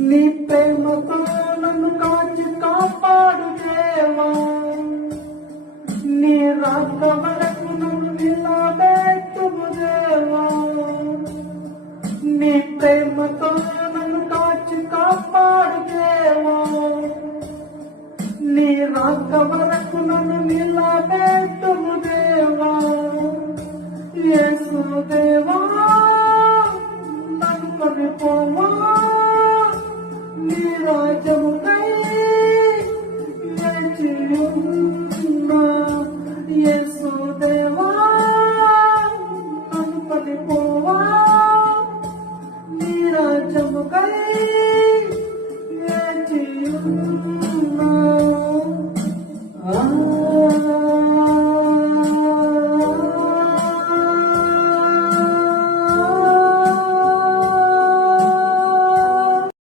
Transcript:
నీ ప్రేమతో నన్ను కాచి కాపాడు దేవా, నీ రాక వరకు నన్ను నిలబెట్టుము దేవా, నీ ప్రేమతో